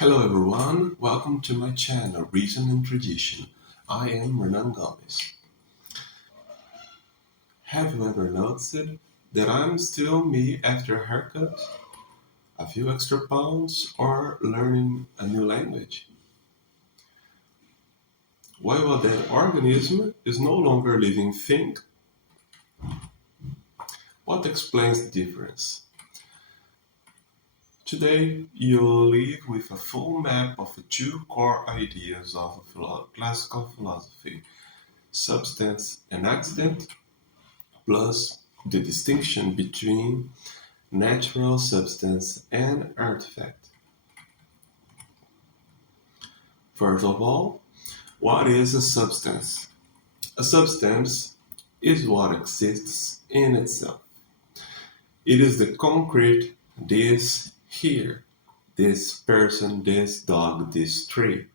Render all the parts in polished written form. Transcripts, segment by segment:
Hello everyone, welcome to my channel Reason and Tradition. I am Renan Gomez. Have you ever noticed that I'm still me after a haircut, a few extra pounds, or learning a new language? While that organism is no longer a living thing, what explains the difference? Today, you'll leave with a full map of the two core ideas of classical philosophy: substance and accident, plus the distinction between natural substance and artifact. First of all, what is a substance? A substance is what exists in itself. It is the concrete, this here, this person, this dog, this tree.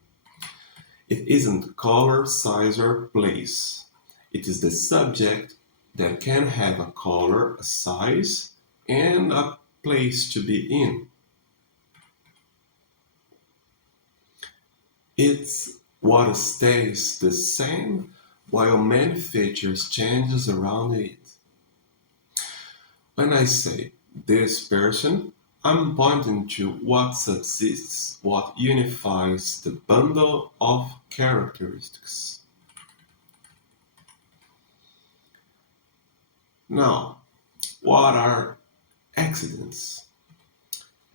It isn't color, size, or place. It is the subject that can have a color, a size, and a place to be in. It's what stays the same while many features changes around it. When I say this person, I'm pointing to what subsists, what unifies the bundle of characteristics. Now, what are accidents?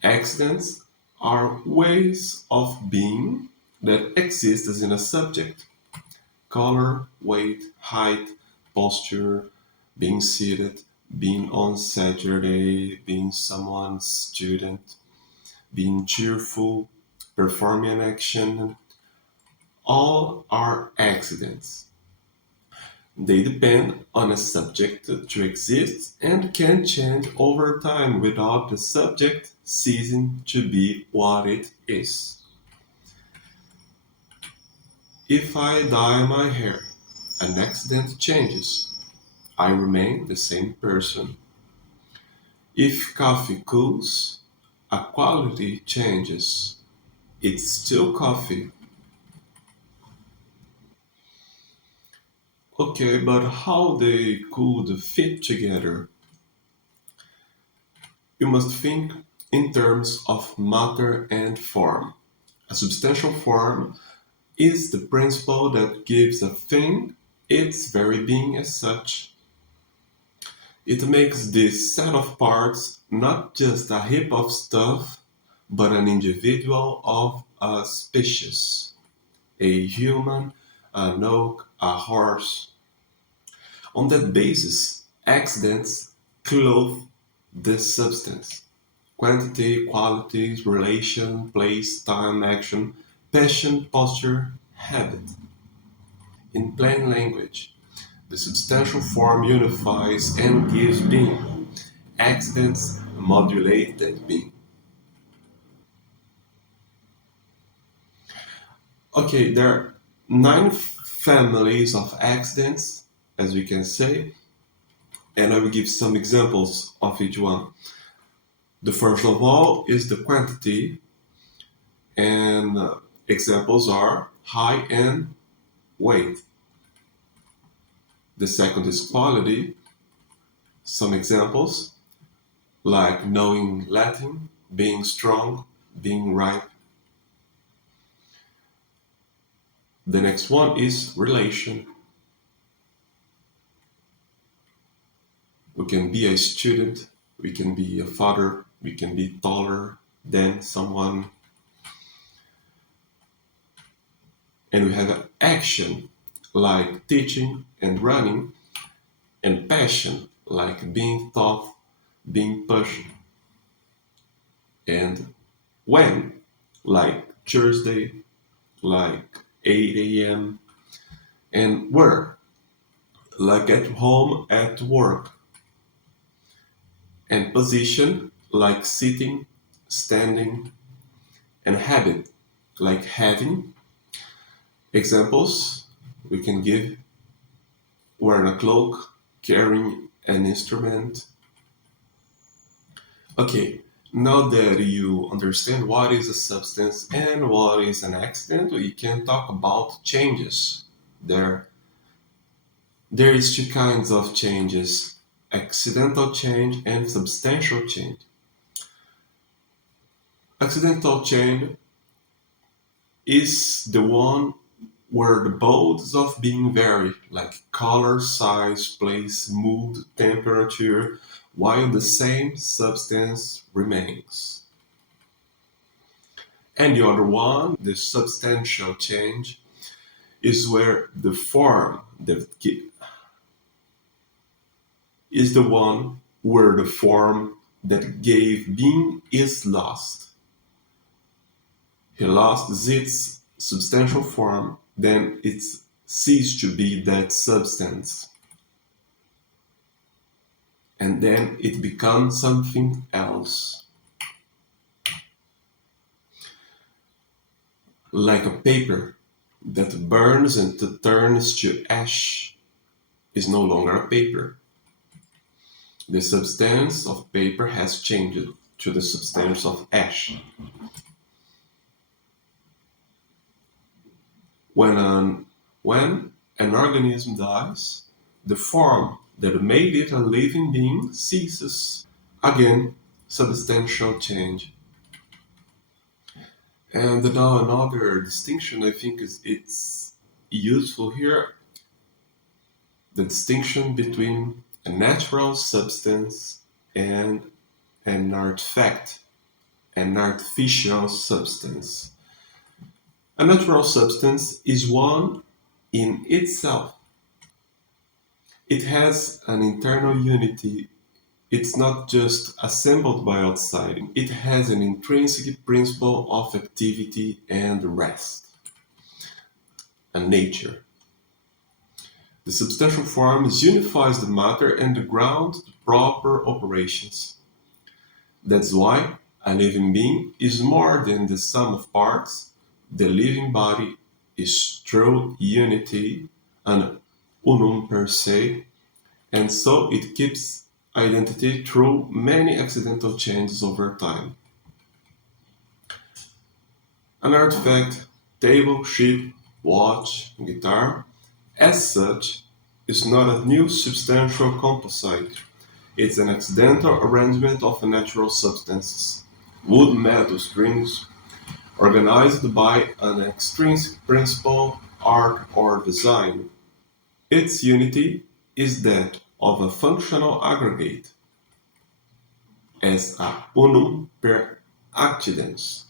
Accidents are ways of being that exist as in a subject. Color, weight, height, posture, being seated, being on Saturday, being someone's student, being cheerful, performing an action, all are accidents. They depend on a subject to exist and can change over time without the subject ceasing to be what it is. If I dye my hair, an accident changes. I remain the same person. If coffee cools, a quality changes. It's still coffee. Okay, but how they could fit together? You must think in terms of matter and form. A substantial form is the principle that gives a thing its very being as such. It makes this set of parts not just a heap of stuff, but an individual of a species, a human, an oak, a horse. On that basis, accidents clothe this substance. Quantity, qualities, relation, place, time, action, passion, posture, habit. In plain language, the substantial form unifies and gives being. Accidents modulate that being. Okay, there are nine families of accidents, as we can say, and I will give some examples of each one. The first of all is the quantity, and examples are height and weight. The second is quality. Some examples like knowing Latin, being strong, being right. The next one is relation. We can be a student, we can be a father, we can be taller than someone. And we have action like teaching and running, and passion like being taught, being pushed. And when, like Thursday, like 8 a.m., and where, like at home, at work, and position, like sitting, standing, and habit, like having. Examples we can give: wearing a cloak, carrying an instrument. Okay, Now that you understand what is a substance and what is an accident, we can talk about changes. There, there is two kinds of changes: accidental change and substantial change. Accidental change is the one where the modes of being vary, like color, size, place, mood, temperature, while the same substance remains. And the other one, the substantial change, is where the form is the one where the form that gave being is lost. He lost its substantial form, then it ceased to be that substance, and then it becomes something else. Like a paper that burns and turns to ash is no longer a paper. The substance of paper has changed to the substance of ash. When an organism dies, the form that made it a living being ceases. Again, substantial change. And now another distinction I think it's useful here, the distinction between a natural substance and an artifact, an artificial substance. A natural substance is one in itself. It has an internal unity. It's not just assembled by outside. It has an intrinsic principle of activity and rest, a nature. The substantial form unifies the matter and the ground to proper operations. That's why a living being is more than the sum of parts. The living body is true unity, an unum per se, and so it keeps identity through many accidental changes over time. An artifact, table, sheet, watch, guitar, as such, is not a new substantial composite. It's an accidental arrangement of natural substances, wood, metal, strings, organized by an extrinsic principle, art, or design. Its unity is that of a functional aggregate, as a unum per accidens,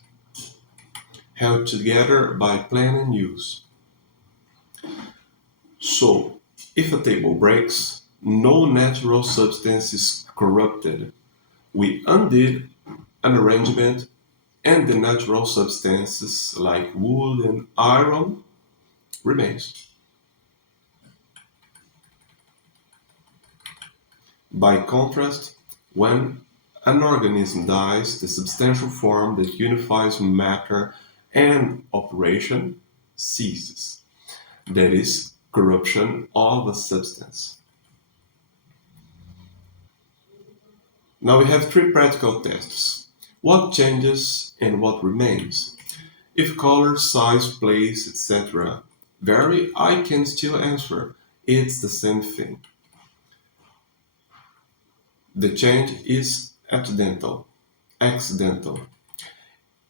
held together by plan and use. So, if a table breaks, no natural substance is corrupted. We undid an arrangement, and the natural substances like wood and iron remains. By contrast, when an organism dies, the substantial form that unifies matter and operation ceases. That is, corruption of a substance. Now we have three practical tests. What changes and what remains? If color, size, place, etc. vary, I can still answer it's the same thing. The change is accidental.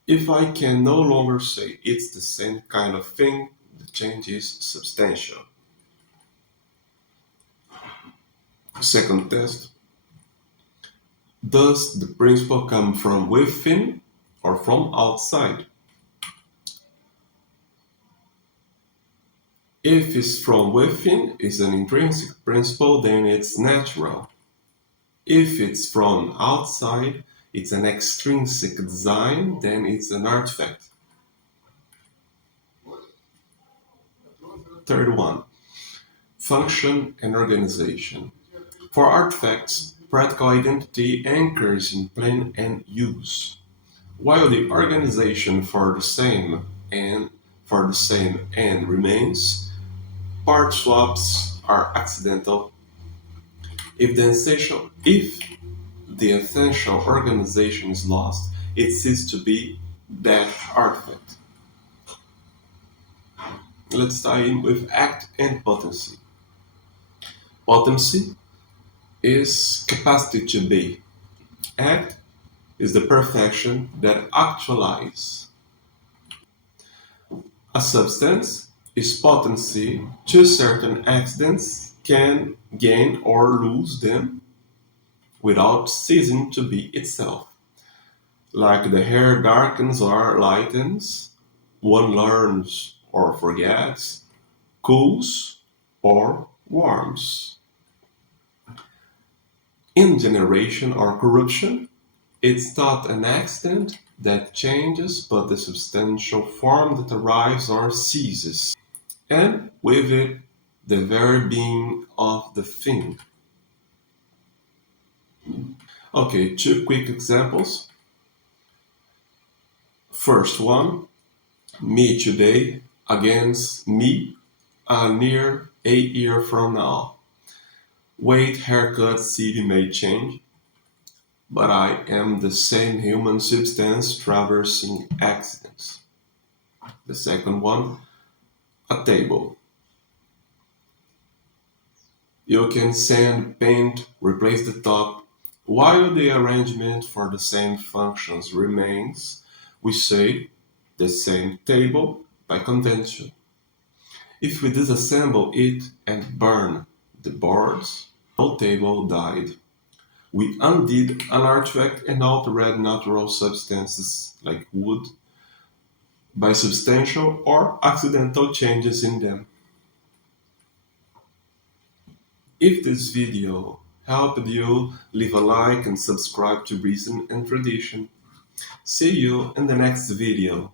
If I can no longer say it's the same kind of thing, the change is substantial. Second test. Does the principle come from within or from outside? If it's from within, it's an intrinsic principle, then it's natural. If it's from outside, it's an extrinsic design, then it's an artifact. Third one, function and organization. For artifacts, practical identity anchors in plan and use, while the organization for the same end remains. Part swaps are accidental if the essential organization is lost, it ceases to be that artifact. Let's tie in with act and potency. Potency is capacity to be. Act is the perfection that actualizes. A substance is potency to certain accidents can gain or lose them without ceasing to be itself. Like the hair darkens or lightens, one learns or forgets, cools or warms. In generation or corruption, it's not an accident that changes, but the substantial form that arrives or ceases, and with it, the very being of the thing. Okay, two quick examples. First one, me today against me near a year from now. Weight, haircut, city may change, but I am the same human substance traversing accidents. The second one, a table. You can sand, paint, replace the top, while the arrangement for the same functions remains. We say the same table by convention. If we disassemble it and burn the boards, no table died. We undid an artifact and altered natural substances like wood by substantial or accidental changes in them. If this video helped you, leave a like and subscribe to Reason and Tradition. See you in the next video.